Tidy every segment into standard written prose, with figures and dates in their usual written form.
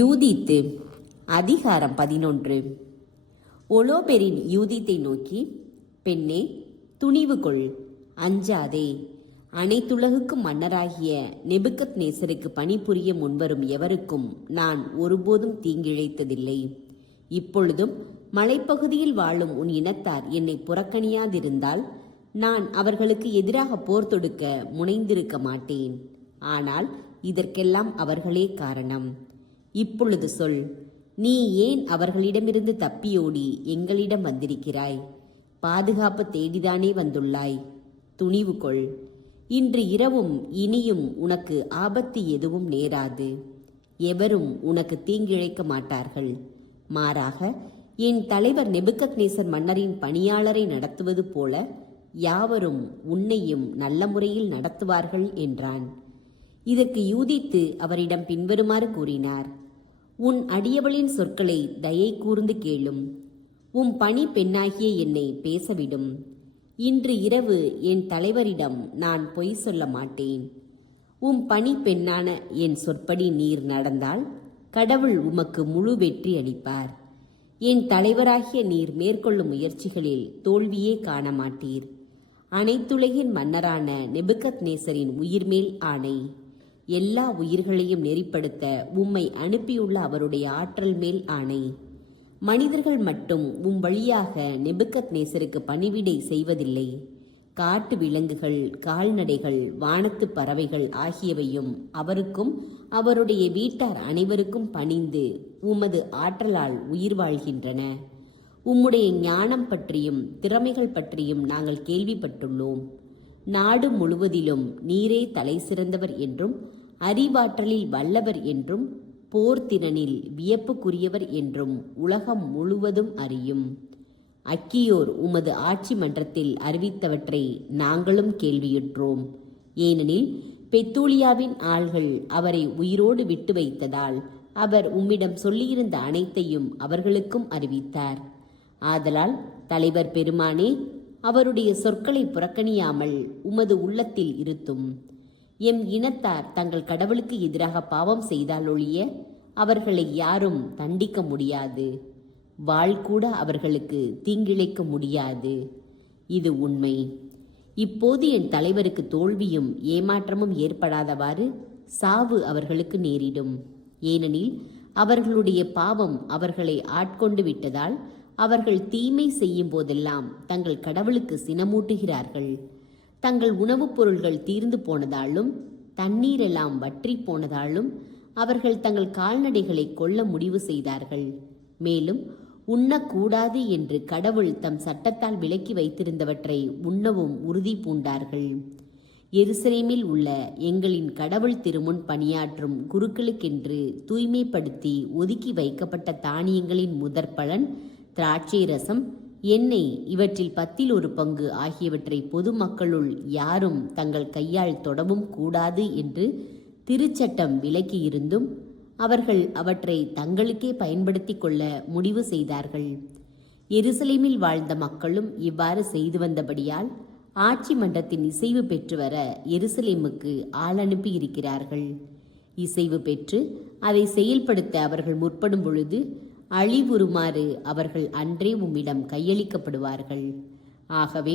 யூதித்து அதிகாரம் 11. ஒலோபெரின் யூதித்தை நோக்கி, பெண்ணே, துணிவு கொள், அஞ்சாதே. அனைத்துலகுக்கும் மன்னராகிய நெபுக்கத்நேசருக்கு பணிபுரிய முன்வரும் எவருக்கும் நான் ஒருபோதும் தீங்கிழைத்ததில்லை. இப்பொழுதும் மலைப்பகுதியில் வாழும் உன் இனத்தார் என்னை புறக்கணியாதிருந்தால் நான் அவர்களுக்கு எதிராக போர் தொடுக்க முனைந்திருக்க மாட்டேன். ஆனால் இதற்கெல்லாம் அவர்களே காரணம். இப்பொழுது சொல், நீ ஏன் அவர்களிடமிருந்து தப்பியோடி எங்களிடம் வந்திருக்கிறாய்? பாதுகாப்பு தேடிதானே வந்துள்ளாய். துணிவு கொள். இன்று இரவும் இனியும் உனக்கு ஆபத்து எதுவும் நேராது. எவரும் உனக்கு தீங்கிழைக்க மாட்டார்கள். மாறாக என் தலைவர் நெபுக்கத்நேசர் மன்னரின் பணியாளரை நடத்துவது போல யாவரும் உன்னையும் நல்ல முறையில் நடத்துவார்கள் என்றான். இதற்கு யூதித்து அவரிடம் பின்வருமாறு கூறினார். உன் அடியவளின் சொற்களை தயை கூர்ந்து கேளும். உன் பணி பெண்ணாகிய என்னை பேசவிடும். இன்று இரவு என் தலைவரிடம் நான் பொய் சொல்ல மாட்டேன். உன் பணி பெண்ணான என் சொற்படி நீர் நடந்தால் கடவுள் உமக்கு முழு வெற்றி அளிப்பார். என் தலைவராகிய நீர் மேற்கொள்ளும் முயற்சிகளில் தோல்வியே காண மாட்டீர். அனைத்துலகின் மன்னரான நெபுக்கத்நேசரின் உயிர்மேல் ஆணை, எல்லா உயிர்களையும் நெறிப்படுத்த உம்மை அனுப்பியுள்ள அவருடைய ஆற்றல் மேல் ஆணை, மனிதர்கள் மட்டும் வழியாக நெபுக்கத்நேசருக்கு பணிவிடை செய்வதில்லை. காட்டு விலங்குகள், கால்நடைகள், வானத்து பறவைகள் ஆகியவையும் அவருக்கும் அவருடைய வீட்டார் அனைவருக்கும் பணிந்து உமது ஆற்றலால் உயிர் வாழ்கின்றன. உம்முடைய ஞானம் பற்றியும் திறமைகள் பற்றியும் நாங்கள் கேள்விப்பட்டுள்ளோம். நாடு முழுவதிலும் நீரே தலை சிறந்தவர் என்றும் அறிவாற்றலில் வல்லவர் என்றும் போர்த்திறனில் வியப்புக்குரியவர் என்றும் உலகம் முழுவதும் அறியும். அக்கியோர் உமது ஆட்சி மன்றத்தில் அறிவித்தவற்றை நாங்களும் கேள்வியுற்றோம். ஏனெனில் பெத்தூலியாவின் ஆள்கள் அவரை உயிரோடு விட்டு வைத்ததால் அவர் உம்மிடம் சொல்லியிருந்த அனைத்தையும் அவர்களுக்கும் அறிவித்தார். ஆதலால் தலைவர் பெருமானே, அவருடைய சொற்களை புறக்கணியாமல் உமது உள்ளத்தில் இருத்தும். எம் இனத்தார் தங்கள் கடவுளுக்கு எதிராக பாவம் செய்தாலொழிய அவர்களை யாரும் தண்டிக்க முடியாது. வாள் கூட அவர்களுக்கு தீங்கிழைக்க முடியாது. இது உண்மை. இப்போது என் தலைவருக்கு தோல்வியும் ஏமாற்றமும் ஏற்படாதவாறு சாவு அவர்களுக்கு நேரிடும். ஏனெனில் அவர்களுடைய பாவம் அவர்களை ஆட்கொண்டு விட்டதால் அவர்கள் தீமை செய்யும் போதெல்லாம் தங்கள் கடவுளுக்கு சினமூட்டுகிறார்கள். தங்கள் உணவுப் பொருள்கள் தீர்ந்து போனதாலும் தண்ணீரெல்லாம் வற்றி போனதாலும் அவர்கள் தங்கள் கால்நடைகளை கொல்ல முடிவு செய்தார்கள். மேலும் உண்ணக்கூடாது என்று கடவுள் தம் சட்டத்தால் விலக்கி வைத்திருந்தவற்றை உண்ணவும் உறுதி பூண்டார்கள். எருசலேமில் உள்ள எங்களின் கடவுள் திருமுன் பணியாற்றும் குருக்களுக்கென்று தூய்மைப்படுத்தி ஒதுக்கி வைக்கப்பட்ட தானியங்களின் முதற்பலன், திராட்சை ரசம், எண்ணெய் இவற்றில் 1/10 ஆகியவற்றை பொதுமக்களுள் யாரும் தங்கள் கையால் தொடவும் கூடாது என்று திருச்சட்டம் விலக்கியிருந்தும் அவர்கள் அவற்றை தங்களுக்கே பயன்படுத்தி கொள்ள முடிவு செய்தார்கள். எருசலேமில் வாழ்ந்த மக்களும் இவ்வாறு செய்து வந்தபடியால் ஆட்சி மன்றத்தின் இசைவு பெற்று வர எருசலேமுக்கு ஆள் அனுப்பி இருக்கிறார்கள். இசைவு பெற்று அதை செயல்படுத்த அவர்கள் முற்படும் பொழுது அழிவுறுமாறு அவர்கள் அன்றே உம்மிடம் கையளிக்கப்படுவார்கள். ஆகவே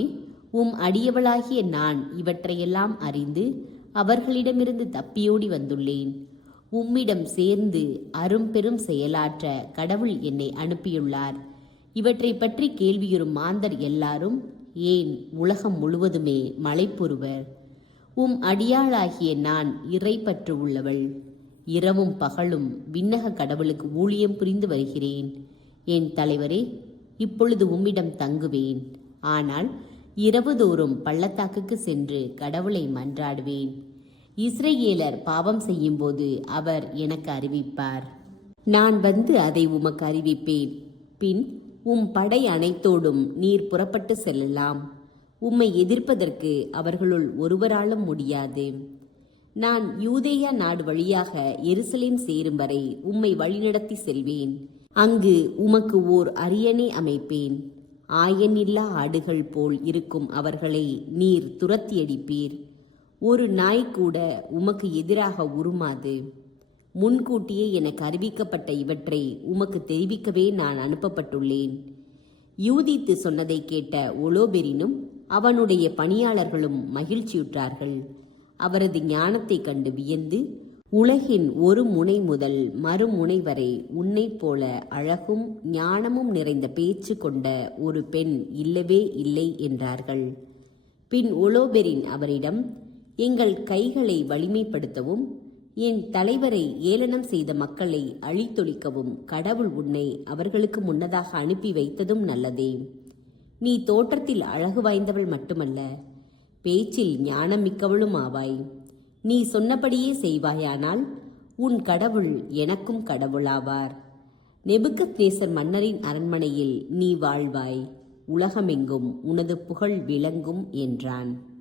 அடியவளாகிய நான் இவற்றையெல்லாம் அறிந்து அவர்களிடமிருந்து தப்பியோடி வந்துள்ளேன். உம்மிடம் சேர்ந்து அரும்பெரும் செயலாற்ற கடவுள் என்னை அனுப்பியுள்ளார். இவற்றை பற்றி கேள்வியுறும் மாந்தர் எல்லாரும் ஏன் உலகம் முழுவதுமே மலைப்பொருவர். அடியாளாகிய நான் இறைப்பற்று உள்ளவள். இரவும் பகலும் விண்ணக கடவுளுக்கு ஊழியம் புரிந்து வருகிறேன். என் தலைவரே, இப்பொழுது உம்மிடம் தங்குவேன். ஆனால் இரவுதோறும் பள்ளத்தாக்குக்கு சென்று கடவுளை மன்றாடுவேன். இஸ்ரேலர் பாவம் செய்யும்போது அவர் எனக்கு அறிவிப்பார். நான் வந்து அதை உமக்கு அறிவிப்பேன். பின் படை அனைத்தோடும் நீர் புறப்பட்டு செல்லலாம். உம்மை எதிர்ப்பதற்கு அவர்களுள் ஒருவராலும் முடியாது. நான் யூதேயா நாடு வழியாக எருசலேம் சேரும் வரை உம்மை வழிநடத்தி செல்வேன். அங்கு உமக்கு ஓர் அரியணை அமைப்பேன். ஆயனில்லா ஆடுகள் போல் இருக்கும் அவர்களை நீர் துரத்தி அடிப்பீர். ஒரு நாய் கூட உமக்கு எதிராக உருமாது. முன்கூட்டியே எனக்கு அறிவிக்கப்பட்ட இவற்றை உமக்கு தெரிவிக்கவே நான் அனுப்பப்பட்டுள்ளேன். யூதித்து சொன்னதை கேட்ட ஒலோபெரினும் அவனுடைய பணியாளர்களும் மகிழ்ச்சியுற்றார்கள். அவரது ஞானத்தைக் கண்டு வியந்து, உலகின் ஒரு முனை முதல் மறுமுனை வரை உன்னைப் போல அழகும் ஞானமும் நிறைந்த பேச்சு கொண்ட ஒரு பெண் இல்லவே இல்லை என்றார்கள். பின் ஒலோபெரின் அவரிடம், எங்கள் கைகளை வலிமைப்படுத்தவும் என் தலைவரை ஏளனம் செய்த மக்களை அழித்தொழிக்கவும் கடவுள் உன்னை அவர்களுக்கு முன்னதாக அனுப்பி வைத்ததும் நல்லதே. நீ தோற்றத்தில் அழகு வாய்ந்தவள் மட்டுமல்ல, பேச்சில் ஞானம் மிக்கவளும் ஆவாய். நீ சொன்னபடியே செய்வாயானால் உன் கடவுள் எனக்கும் கடவுளாவார். நெபுக்கத்நேசர் மன்னரின் அரண்மனையில் நீ வாழ்வாய். உலகமெங்கும் உனது புகழ் விளங்கும் என்றான்.